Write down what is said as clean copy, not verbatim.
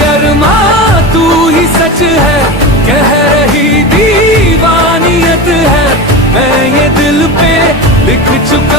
अरमा तू ही सच है, कह रही दीवानियत है, मैं ये दिल पे लिख चुका